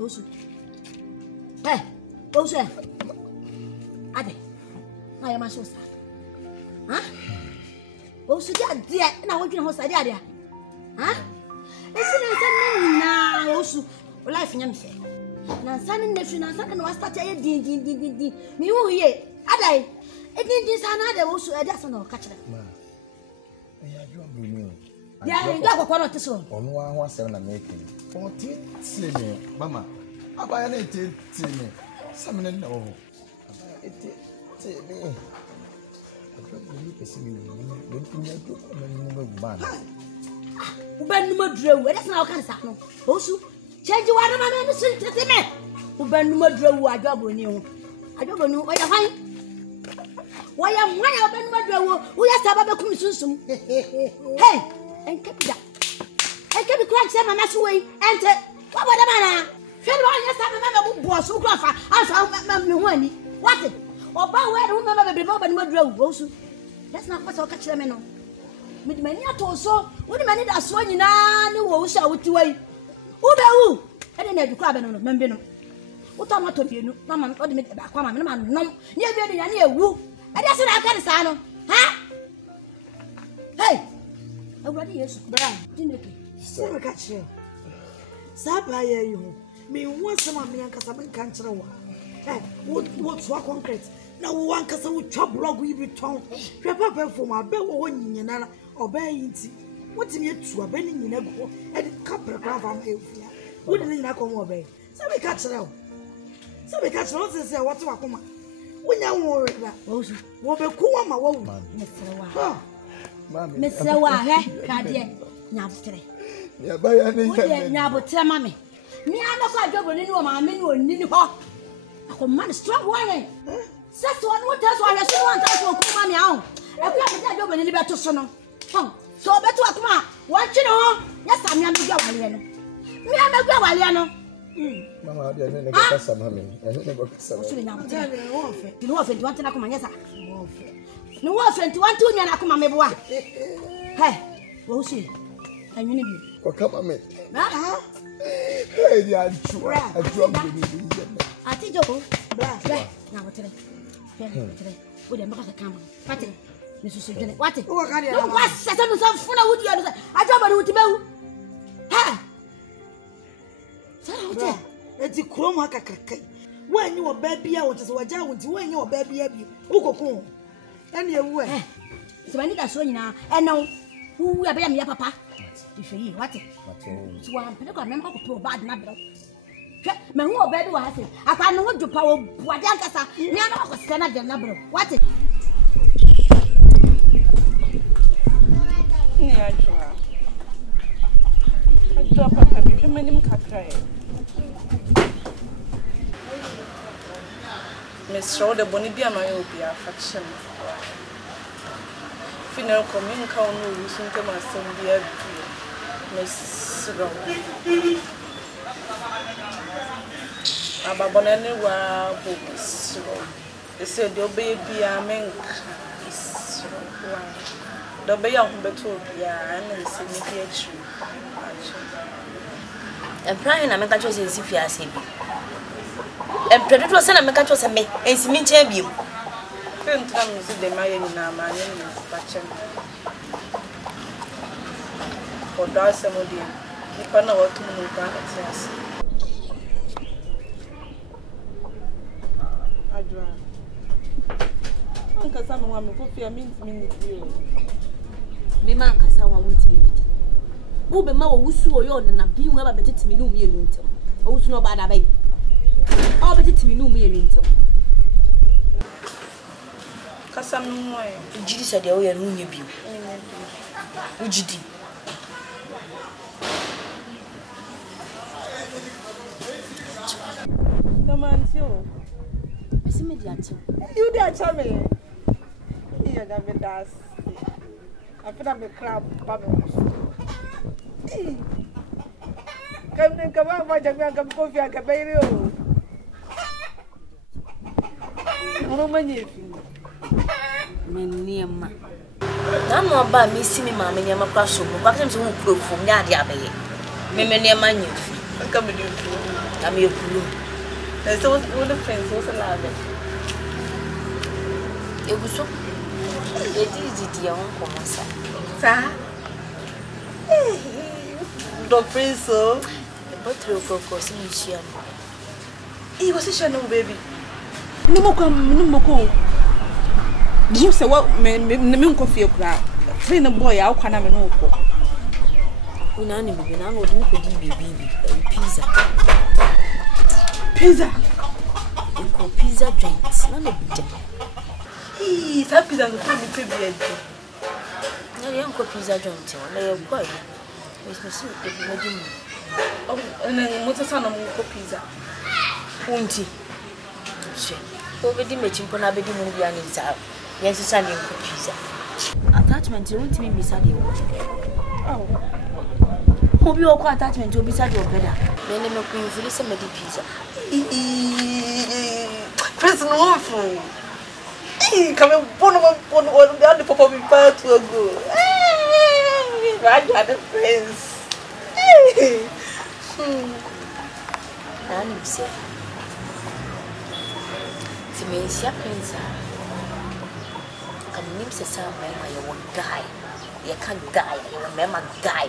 Osu. Hey, Osu. Ade. I am a show. Huh? Osu dia na wo dwene ho sa dia. Huh? Esi na nsa na Osu. Life nyam se. Na nsa na fi na nsa na wa start ye din. Mi hu ye. Adai. Edin sa na de Osu e dia sa na o ka kire. Ma. Ya jo abunu. Ya ndo akokọ no teso. Onu wa ho asem na make. 40 me mama. Abaya na ete me. Samene na wo. Abaya ete me. Abaya pesi mi ni ntunya do na mu ba na. Ubanu madrewu e desna o kan sa no. Osu. Change wa na ma me so tete me. Ubanu madrewu adwaboni ho. Adwaboni o ya hwan. Waya hwan ubanu madrewu. Wo ya saba be kum sunsum. Hey. Enkebida. Enkebi crack say mama so wey. Ente. What about mana? Feel one yes mama me bo so krafa. Asa me ho ani. What? Oba we do mama be ubanu madrewu Osu. That's not what o ka kire me no. Me di mani ato so. Wo di mani da so nyina ne wo sha wuti wai. Ubewu. Ede na edukwa be no membe no. Wo to amato bienu. Mama o di me ba kwa mama me ma nom. Ne ebi ya ne ewu. Ede se na aka ni sa no. Ha? Hey. Awurade Yesu bra. Dineke. Se me ka kire. Sa ba ye yi ho. Me won se ma me ankasa me kan kire wa. Eh, wo to concrete. Na wo ankasa wo twa blog yi bi ton. Hwe papa fo ma be wo nyinyina na oba yi nti. Wotimi etu aba ni nyina go. E di kapre kwa fa ma efia. Wo di nyina ko mo be. Se me ka kire wo. Se me ka kire wo se wo to akoma. Wo nya wo reba. Osu. Wo be ku wa ma wo. Mesrewa. Mesrewa he kade nyabotre. Ya ba ya ne ya. Nyabotre mame. Mi anoko adwoboni ni o ma me ni oni ni ho. Akoman strong one. Sasa one what else one so one time ko kuma mi ahun. E ku ya me adwoboni ni beto so no. So beto akoma wa chi no ho. Ya sami amegwa wale no. Mi amegwa wale no. Mama dia ne ka kasa mama. Ne ko kasa. So ni nyabotre. Ni wo fe di wante na kuma nyesa. Ni wo fe di wante unya na kuma meboa. Hey, wo si. Anwini bi. Ko kama me. Ha? Hey, dia ajua. Ajua bi. Ati joko. Bra. Na wotere. Wotere. Wo de mbaka kama. Pati. Ni susu jene. Wati. Wo ka dia. No kwa sasa no san funa wudi ya no. Ajua ba wuti mewu. Ha. Sara wote. Eti krom haka kakai. Wanyi wo ba bia wo tese waja wo nti wanyi wo ba bia bi. Ukoko. Ene ewu e. Se bani da so nyina. Eno. Wu ya be ya me papa. Ifeyi wati. So wa mpele kwa mema ko to bad na bro. Hwe me hu oba bi wa ha se. Apa no ho dwopa wo buade ankasa. Ni ana ko se na de na bro. Wati. Ni ajwa. Ajwa papa bi femanim kakra e. Mesro de boni bia no yo bia faction. Final coming ka onu usun ke masem bia bi. Mesro. Ababona ne wa bo mesro. Ese de obe bia menk. Mesro. Do be ya humbeto bia na ese ni bia chu. Employee na meka cho se nsi fiase bi. Empredo se na meka cho se me ensi mi nche bi. Pentra mi se de maye ni na ma ni faction. Oda se mo di. Nipa na watu mu nka atias. Adwa. Anka sa mo wa me ko fia minute yo. Me man ka sa wa wuti mi. Wo be ma wo wusu oyo na bi wo ba betetimi no mi enu ntem. O wusu no ba da bai. O betetimi no mi enu ntem. Kasa no moye. Ujidi se de wo ye no nya bi. Ujidi. Damantio. Esi me di antem. You dey chame. Iya da me das. After me crab babo. Kam kama ma jagwa kam ko fi aka bayri o. Oro manyefi. Meniema. Na no ba mi si mi ma meniema kwa so. Kwa kem so hu profom nya ade abaye. Me meniema nyefi. Come with you. I'm your blue. There's all the friends also love it. It was so easy, your uncle, sir. The prince, so. But through Coco's mission. He was a shadow baby. No more. You say what men coffee crowd. Train a boy out can have an awful. We know him, we know baby and pizza. Pizza. You call pizza joints, none of them. He's happy than the family. No, you uncle pizza joint, or boy. Miss Miss, Oh, and then what's a son of pizza? won't he? Over the matching Ponabedi movie and his out. Yes, it's a pizza. Attachment, you won't be beside you. Oh, hope your attachment will be beside your brother. Then the Queen Phyllis and Medi pizza. Prince Norfolk. Come on, one the other papa be part to a good. I got a prince. Nanny said, to me, it's your prince. Come, name says, I'm a one guy. You can't die, you remember, guy.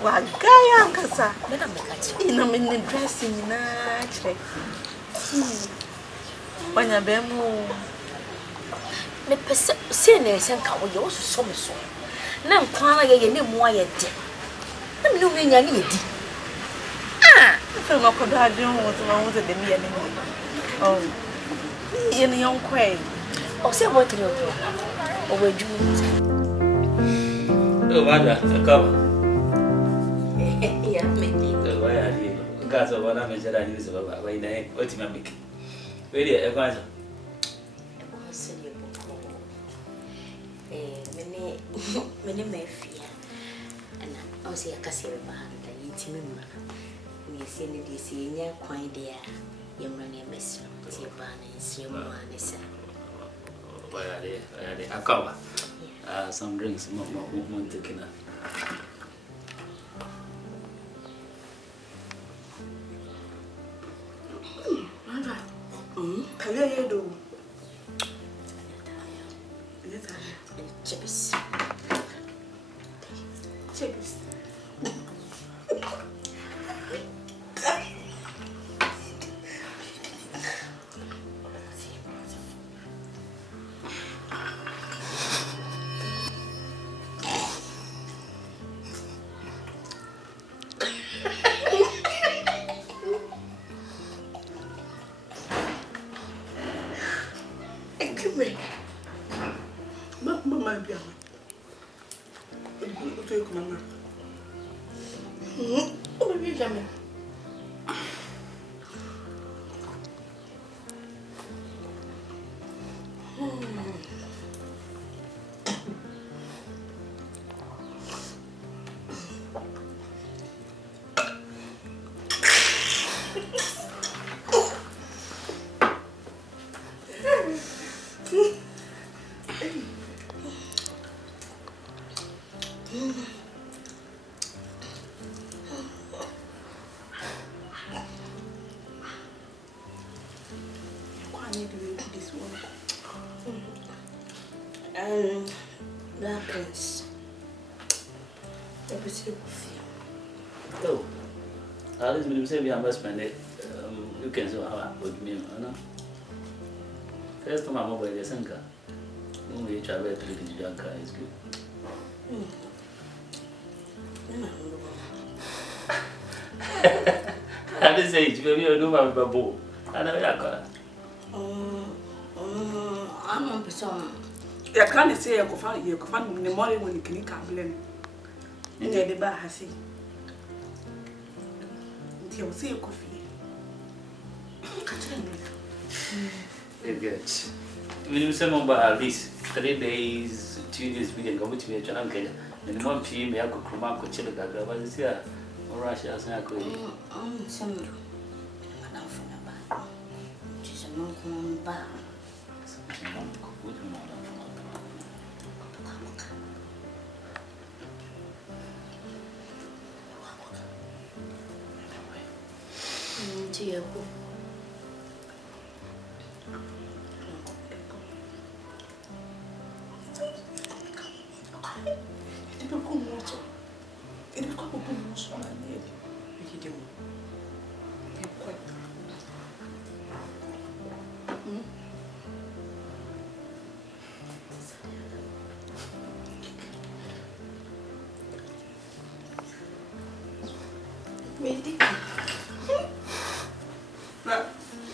Why, guy, Uncle, sir? Let me catch you. In a minute dressing, naturally. When you're bemo, Me seniors and cow, you also saw me so. Now, Kwana, you name why you did. I'm no mean any. Ah, if I'm not going to do what's wrong with the me anymore. Oh, in a young quay. or say what you do. Or would you? Oh, Mother, come. Yeah, maybe. Why are you? Because of what I mentioned, I use about why they what you make. Really, a question. Many may fear, and I say a cassier behind the intimate. We see the senior quite there. You're running a mess. See a ban is your man, sir. Why are they? I cover. Some drinks, more taken. Can do? Chips. Chips. Black Prince. Oh, at least we say we must spend it. You can so how with me, no? First time I'm over the Sanka. When we travel to the Janka is good. I didn't say it, maybe I do my babu. I know I'm on person. You can't say you can find in the morning when you can blend. And the bar has seen. Until see your coffee. Good. We do some about at least 3 days, 2 days, we can go to me a channel. And 1 p.m. I could come out with chili. I was here. Or Russia, I could. Some Madame from the bar. She's a monk on bar. tea.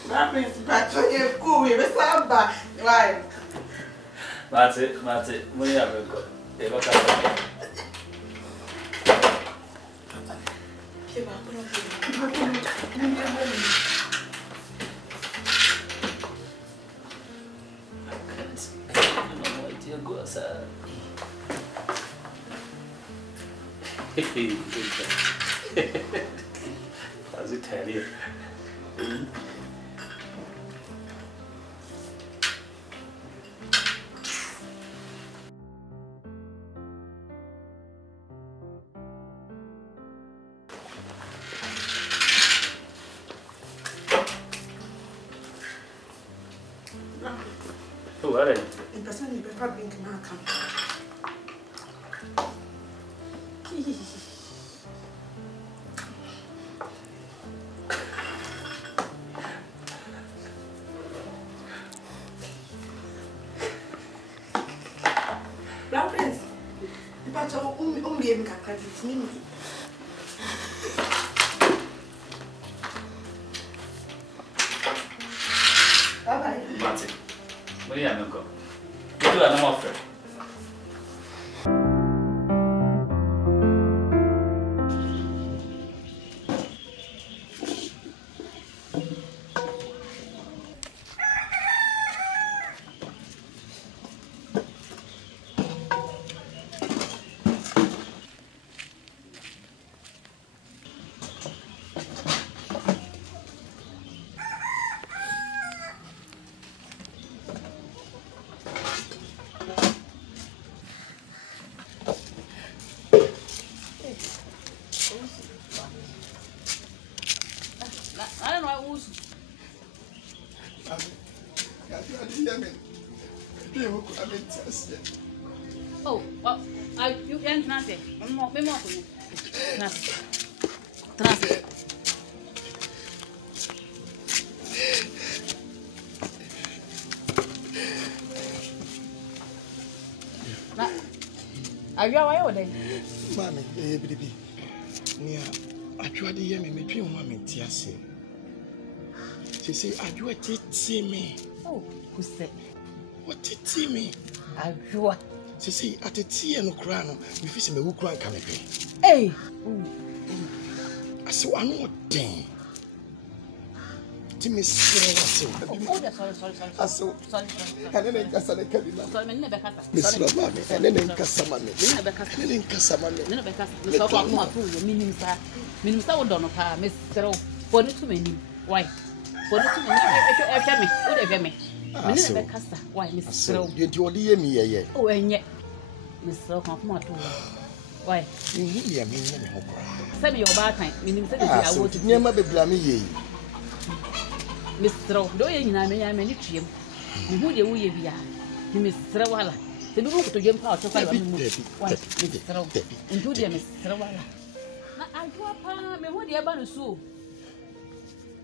That means back to your cool, we stand back. Right. That's it. We have a good. They look at How's it tell you? Oh, all right. In person, you prefer being now come. Black Prince, the patch of only a credit me. Bye-bye. That's it. What do you have, Uncle? You do an offer. I don't know who's. Oh, well, you can't translate. I'm more for me. Translate. Are you away with it? Mammy, baby. Near, I tried to hear me between one and Tiasi. She said, I do a tea me. Oh, who said? What tea me? I do. She said, at a tea and no crown, you fish me who can't come again. Hey! I said, I know dang. Timmy, sorry. I saw, and then Cassandra Cabin. Sorry, Never Miss Mammy, and then Cassamani. And then Cassamani. Never Minister would don't know, Mr. For the too many. Why? For the too many. Whatever me. Never Casta. Why, Mr. You do hear me yet. Oh, and yet, Mr. Comfortable. Why? You hear me. Send me your bad time. I would never be blaming. Mr. Doing I may many trim. Who the way we are. Mr. Walla. The book to jump out of Mr. And do them, Mr. Walla. I do a me who the Abanu so.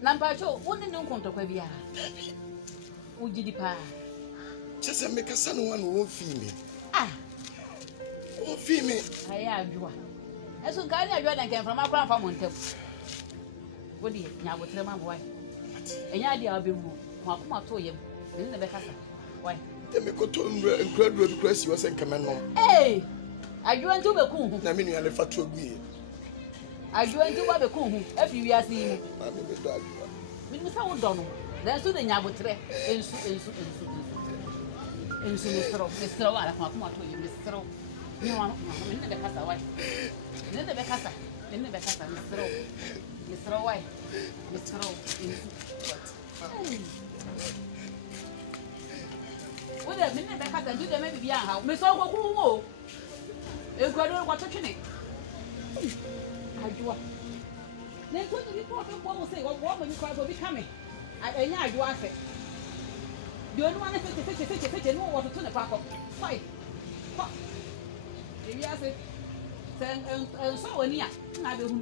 Lampacho, only no contact with you. Would you depart? Just make a son one won't feel me. Ah, won't feel me. I am you. As soon as I came from my grandfather Montep. What do you now with my boy? And idea I'll be moved. What told you? In the Becassa. Why? Let me go to incredible press you and come on. Hey, I do want to be cool. I mean, you are a fat tree. I do want to be cool. Every year, see, Minister O'Donnell. Then soon the Yabutre and Mr. Walla, come on to you, Mr. No one in the Becassa. Why? In the Becassa. In the Becassa, Mr. White. Mr. What a minute back and do them maybe beyond how Miss Ogo. If I don't want to change it, I do. na nto ni po be po mo say wo mo ni kwa be kame enya adwo afe de onu ane fete no wo to ne pa ko fai ko ebi ase sen so woni a na be hu